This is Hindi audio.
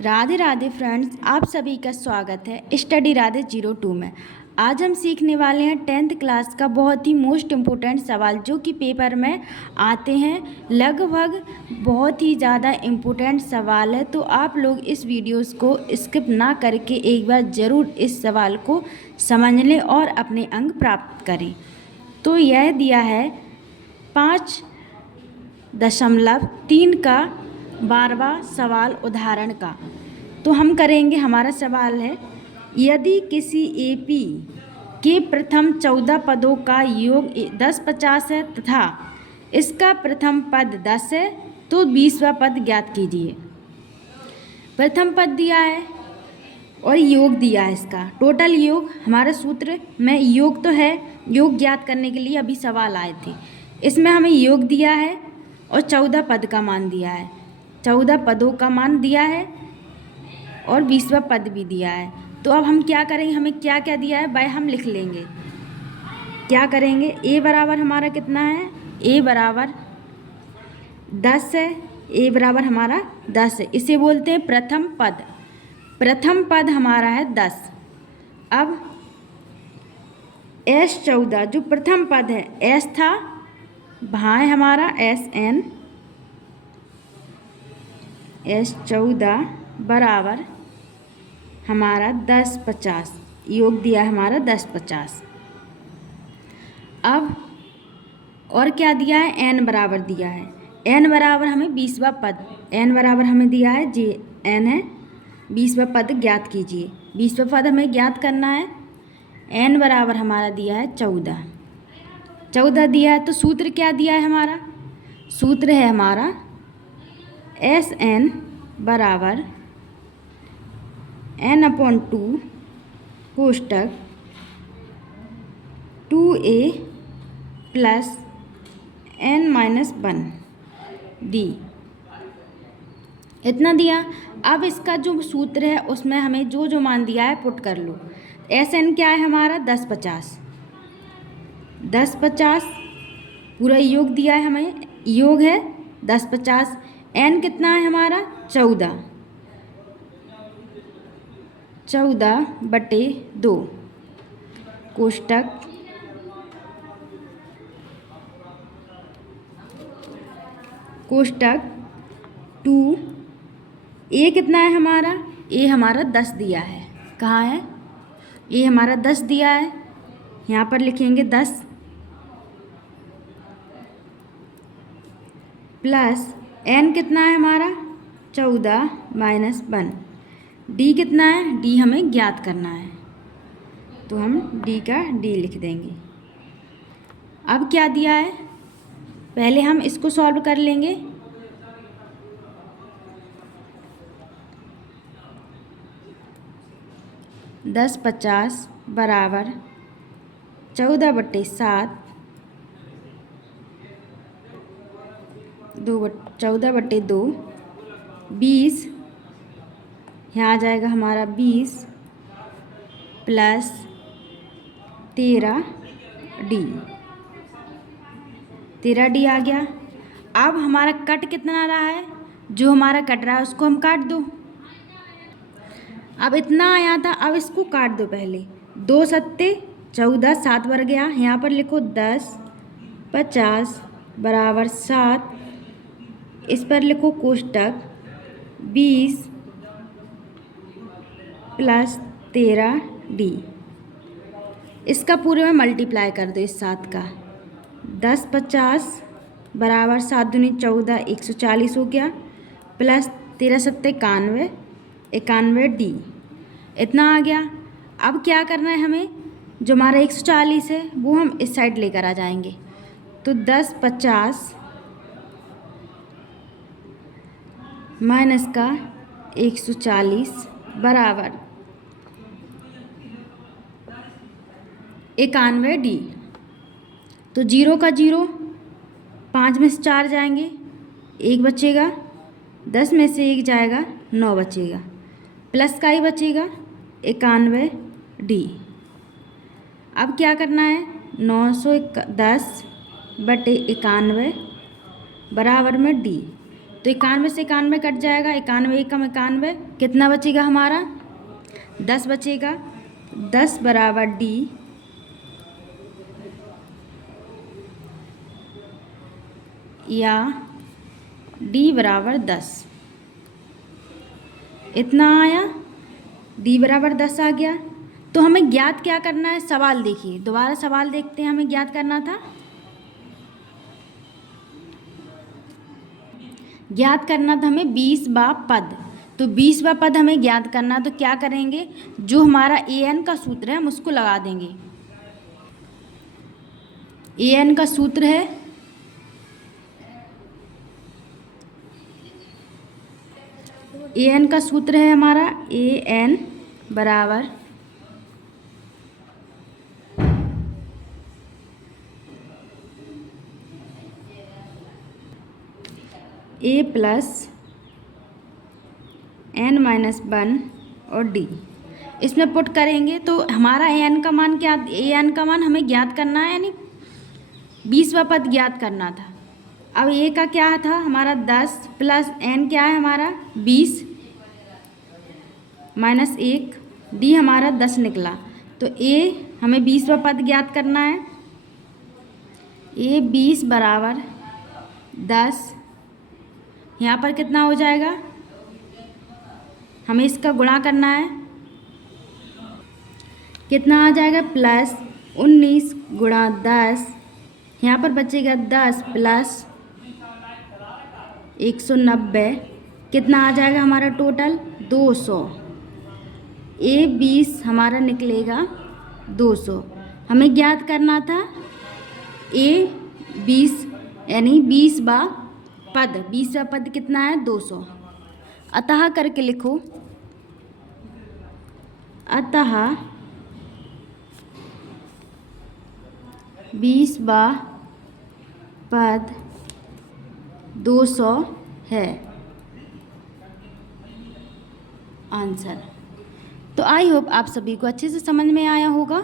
राधे राधे फ्रेंड्स, आप सभी का स्वागत है स्टडी राधे 02 में। आज हम सीखने वाले हैं 10th क्लास का बहुत ही मोस्ट इम्पोर्टेंट सवाल जो कि पेपर में आते हैं। लगभग बहुत ही ज़्यादा इम्पोर्टेंट सवाल है, तो आप लोग इस वीडियोस को स्किप ना करके एक बार ज़रूर इस सवाल को समझ लें और अपने अंक प्राप्त करें। तो यह दिया है 5.3 का 12वां सवाल उदाहरण का। तो हम करेंगे, हमारा सवाल है, यदि किसी एपी के प्रथम 14 पदों का योग 1050 है तथा इसका प्रथम पद 10 है तो 20वां पद ज्ञात कीजिए। प्रथम पद दिया है और योग दिया है। इसका टोटल योग, हमारे सूत्र में योग तो है, योग ज्ञात करने के लिए अभी सवाल आए थे। इसमें हमें योग दिया है और 14 पद का मान दिया है, 14 पदों का मान दिया है और 20वां पद भी दिया है। तो अब हम क्या करेंगे, हमें क्या क्या दिया है वह हम लिख लेंगे। क्या करेंगे, ए बराबर हमारा कितना है, ए बराबर 10 है, ए बराबर हमारा 10 है, इसे बोलते हैं प्रथम पद। प्रथम पद हमारा है 10। अब S14 जो प्रथम पद है, S था, वहाँ है हमारा SN, S14 बराबर हमारा 1050, योग दिया है हमारा 1050। अब और क्या दिया है, n बराबर दिया है, n बराबर हमें 20वां पद, n बराबर हमें दिया है जे n है, 20वां पद ज्ञात कीजिए। 20वां पद हमें ज्ञात करना है, n बराबर हमारा दिया है 14, 14 दिया है। तो सूत्र क्या दिया है हमारा, सूत्र है हमारा SN बराबर n/2 कोष्टक 2a plus n-1 D, इतना दिया। अब इसका जो सूत्र है उसमें हमें जो जो मान दिया है पुट कर लो। SN क्या है हमारा 1050, 1050 पूरा योग दिया है हमें, योग है 1050। n कितना है हमारा 14, 14/2 कोष्टक 2, ए कितना है हमारा, ए हमारा 10 दिया है, कहाँ है, ए हमारा 10 दिया है, यहाँ पर लिखेंगे 10 प्लस n कितना है हमारा 14-1, डी कितना है, डी हमें ज्ञात करना है, तो हम डी का डी लिख देंगे। अब क्या दिया है, पहले हम इसको सॉल्व कर लेंगे। दस 50 बराबर 14/7, 14/2, 20, यहाँ आ जाएगा हमारा 20 प्लस 13d, 13d आ गया। अब हमारा कट कितना रहा है, जो हमारा कट रहा है उसको हम काट दो। अब इतना आया था, अब इसको काट दो पहले। 2 सत्ते 14, 7 बार गया, यहाँ पर लिखो 10/50 बराबर 7, इस पर लिखो कोष्टक 20 प्लस 13d, इसका पूरे में मल्टीप्लाई कर दो इस 7 का। 10/50 बराबर 7 दूनी 14, 140 हो गया, प्लस 13 सत्ते 91, 91d, इतना आ गया। अब क्या करना है हमें, जो हमारा 140 है वो हम इस साइड लेकर आ जाएंगे। तो 10/50 माइनस का 140 बराबर 91d। तो 0 का 0, 5 में से 4 जाएंगे, 1 बचेगा, 10 में से 1 जाएगा, 9 बचेगा, प्लस का ही बचेगा 91d। अब क्या करना है, 910/91 बराबर में d, तो 91 से 91 कट जाएगा, 91 एकम 91, कितना बचेगा हमारा 10 बचेगा। 10 बराबर डी या डी बराबर 10, इतना आया, डी बराबर 10 आ गया। तो हमें ज्ञात क्या करना है, सवाल देखिए, दोबारा सवाल देखते हैं, हमें ज्ञात करना था, हमें 20वां पद। तो 20वां पद हमें ज्ञात करना, तो क्या करेंगे, जो हमारा an का सूत्र है हम उसको लगा देंगे। an का सूत्र है हमारा an बराबर a प्लस n-1 और d, इसमें पुट करेंगे तो हमारा an का मान क्या, an का मान हमें ज्ञात करना है, यानी 20वां पद ज्ञात करना था। अब a का क्या था हमारा 10 प्लस n क्या है हमारा 20 माइनस 1, d हमारा 10 निकला। तो a हमें 20वां पद ज्ञात करना है, a 20 बराबर 10, यहाँ पर कितना हो जाएगा, हमें इसका गुणा करना है, कितना आ जाएगा प्लस 19 गुणा 10, यहाँ पर बचेगा 10 प्लस 190, कितना आ जाएगा हमारा टोटल 200। a 20 हमारा निकलेगा 200, हमें ज्ञात करना था a 20 यानी 20वां पद कितना है 200। अतः करके लिखो, अतः 20वां पद 200 है आंसर। तो आई होप आप सभी को अच्छे से समझ में आया होगा।